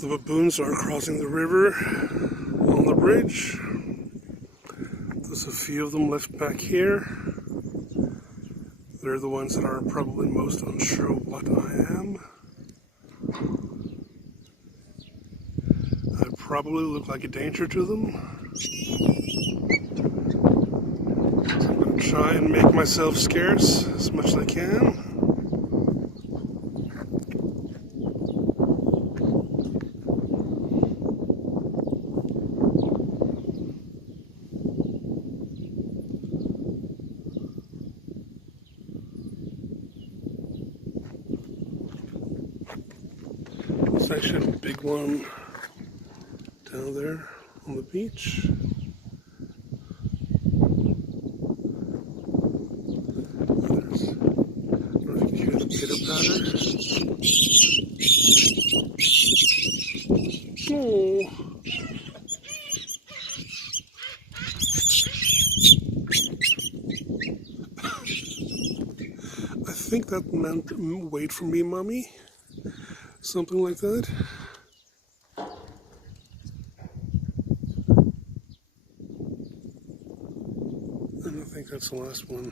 The baboons are crossing the river on the bridge. There's a few of them left back here. They're the ones that are probably most unsure what I am. I probably look like a danger to them. So I'm going to try and make myself scarce as much as I can. There's actually a big one down there on the beach. There's, I don't know if you can hear the pitter patter. Oh. I think that meant wait for me, mommy. Something like that. And I think that's the last one.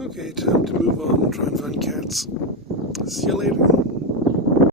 Okay, time to move on and try and find cats. See you later.